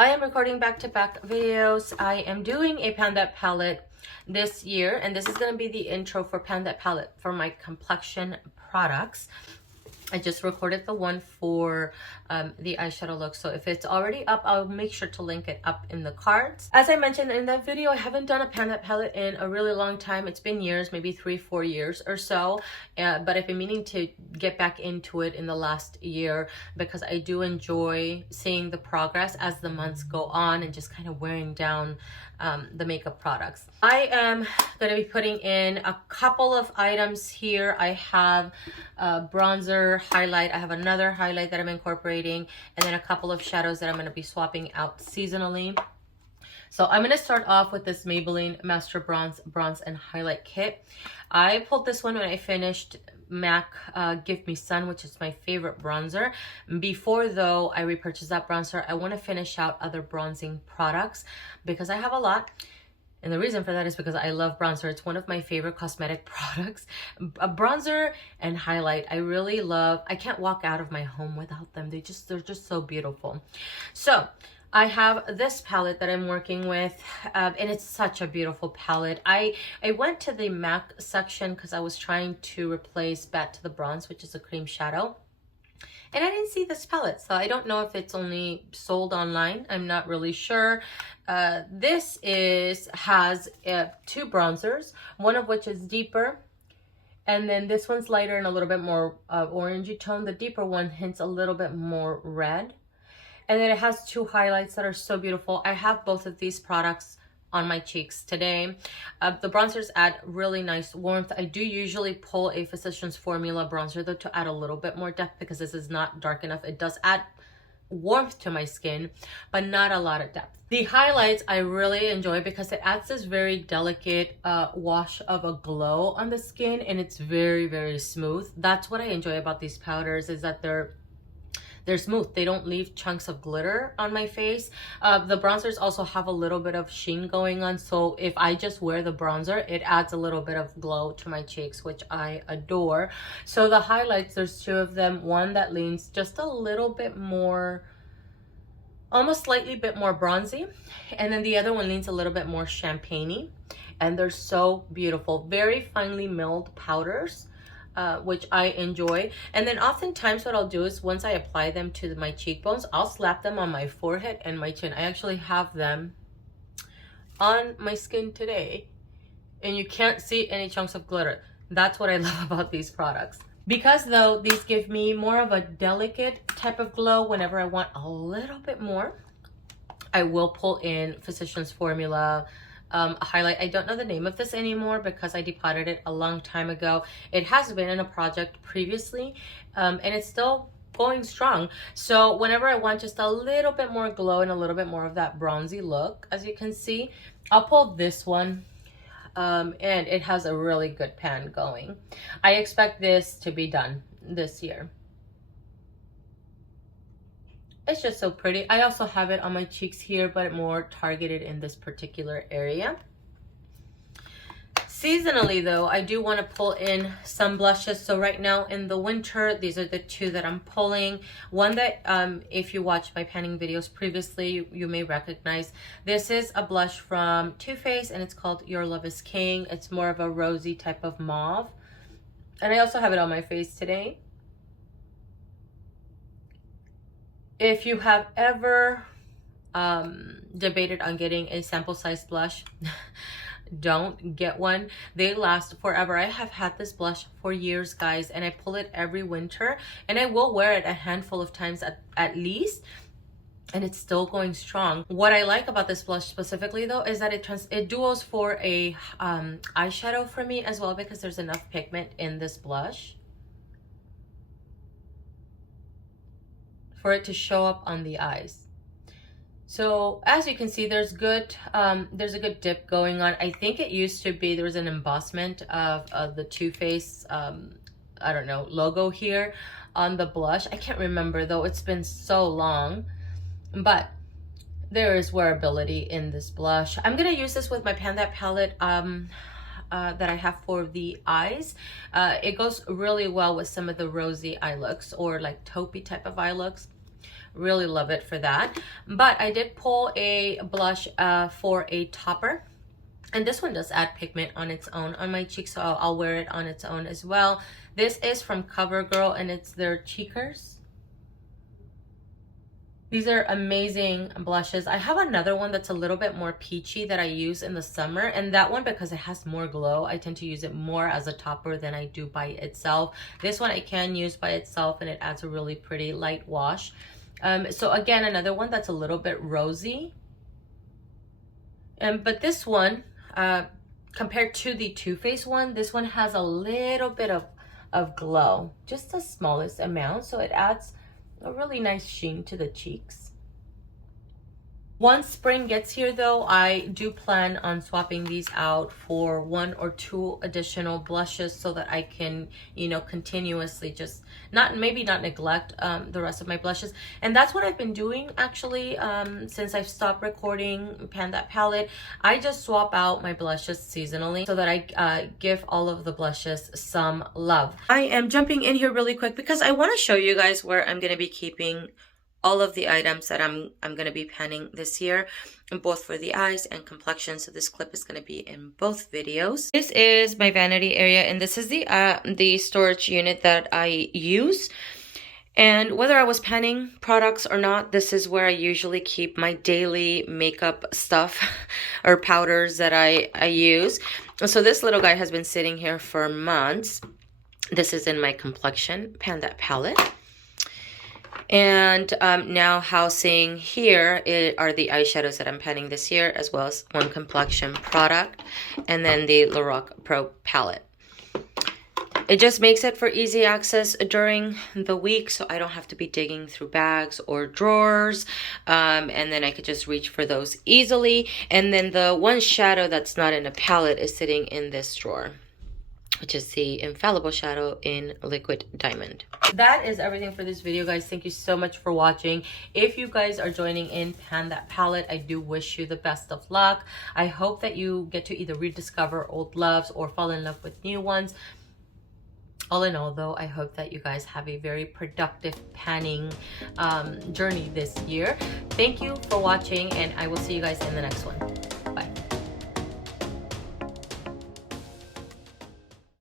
I am recording back-to-back videos. I am doing a Pan That palette this year, and this is going to be the intro for Pan That palette for my Complexion Products. I just recorded the one for the eyeshadow look, so if it's already up, I'll make sure to link it up in the cards. As I mentioned in that video, I haven't done a Pan That palette in a really long time. It's been years, maybe 3-4 years or so, but I've been meaning to get back into it in the last year because I do enjoy seeing the progress as the months go on and just kind of wearing down the makeup products. I am going to be putting in a couple of items here. I have bronzer, highlight. I have another highlight that I'm incorporating, and then a couple of shadows that I'm going to be swapping out seasonally. So I'm going to start off with this Maybelline Master Bronze and Highlight Kit. I pulled this one when I finished MAC Give Me Sun, which is my favorite bronzer. Before though I repurchase that bronzer, I want to finish out other bronzing products because I have a lot. And the reason for that is because I love bronzer. It's one of my favorite cosmetic products. A bronzer and highlight, I really love. I can't walk out of my home without them. They're just so beautiful. So I have this palette that I'm working with, and it's such a beautiful palette. I went to the MAC section because I was trying to replace Bat to the Bronze, which is a cream shadow. And I didn't see this palette, so I don't know if it's only sold online. I'm not really sure. This has two bronzers, one of which is deeper, and then this one's lighter and a little bit more orangey tone. The deeper one hints a little bit more red. And then it has two highlights that are so beautiful. I have both of these products on my cheeks today. The bronzers add really nice warmth. I do usually pull a Physicians Formula bronzer though to add a little bit more depth because this is not dark enough. It does add warmth to my skin, but not a lot of depth. The highlights I really enjoy because it adds this very delicate wash of a glow on the skin, and it's very, very smooth. That's what I enjoy about these powders, is that they're smooth. They don't leave chunks of glitter on my face. The bronzers also have a little bit of sheen going on, so if I just wear the bronzer, it adds a little bit of glow to my cheeks, which I adore. So the highlights, there's two of them. One that leans just a little bit more, almost slightly bit more bronzy, and then the other one leans a little bit more champagne-y, and they're so beautiful. Very finely milled powders, which I enjoy. And then oftentimes what I'll do is once I apply them to my cheekbones, I'll slap them on my forehead and my chin. I actually have them on my skin today, and you can't see any chunks of glitter. That's what I love about these products. Because though these give me more of a delicate type of glow, whenever I want a little bit more, I will pull in Physicians Formula highlight. I don't know the name of this anymore because I depotted it a long time ago. It has been in a project previously, and it's still going strong. So whenever I want just a little bit more glow and a little bit more of that bronzy look, as you can see, I'll pull this one, and it has a really good pan going. I expect this to be done this year. It's just so pretty. I also have it on my cheeks here, but more targeted in this particular area. Seasonally though, I do want to pull in some blushes. So right now in the winter, these are the two that I'm pulling. One that if you watched my panning videos previously, you may recognize. This is a blush from Too Faced, and it's called Your Love is King. It's more of a rosy type of mauve, and I also have it on my face today. If you have ever debated on getting a sample size blush, don't get one. They last forever. I have had this blush for years, guys, and I pull it every winter, and I will wear it a handful of times at least, and it's still going strong. What I like about this blush specifically though is that it duos for a eyeshadow for me as well, because there's enough pigment in this blush for it to show up on the eyes. So as you can see, there's a good dip going on. I think it used to be there was an embossment of the Too Faced I don't know, logo here on the blush. I can't remember though, it's been so long, but there is wearability in this blush. I'm gonna use this with my Pan That palette that I have for the eyes. It goes really well with some of the rosy eye looks or like taupey type of eye looks. Really love it for that. But I did pull a blush for a topper. And this one does add pigment on its own on my cheeks, so I'll wear it on its own as well. This is from CoverGirl, and it's their Cheekers. These are amazing blushes. I have another one that's a little bit more peachy that I use in the summer. And that one, because it has more glow, I tend to use it more as a topper than I do by itself. This one I can use by itself, and it adds a really pretty light wash. So again, another one that's a little bit rosy. But this one, compared to the Too Faced one, this one has a little bit of glow. Just the smallest amount. So it adds a really nice sheen to the cheeks. Once spring gets here though, I do plan on swapping these out for 1 or 2 additional blushes so that I can, you know, continuously just maybe not neglect the rest of my blushes. And that's what I've been doing actually since I've stopped recording Pan That Palette. I just swap out my blushes seasonally so that I give all of the blushes some love. I am jumping in here really quick because I want to show you guys where I'm going to be keeping all of the items that I'm going to be panning this year, both for the eyes and complexion. So this clip is going to be in both videos. This is my vanity area, and this is the storage unit that I use. And whether I was panning products or not, this is where I usually keep my daily makeup stuff or powders that I use. So this little guy has been sitting here for months. This is in my Complexion Pan That Palette. And now housing here are the eyeshadows that I'm panning this year, as well as one Complexion product, and then the Lorac Pro palette. It just makes it for easy access during the week, so I don't have to be digging through bags or drawers, and then I could just reach for those easily. And then the one shadow that's not in a palette is sitting in this drawer, which is the Infallible shadow in Liquid Diamond. That is everything for this video, guys. Thank you so much for watching. If you guys are joining in Pan That Palette, I do wish you the best of luck. I hope that you get to either rediscover old loves or fall in love with new ones. All in all, though, I hope that you guys have a very productive panning journey this year. Thank you for watching, and I will see you guys in the next one.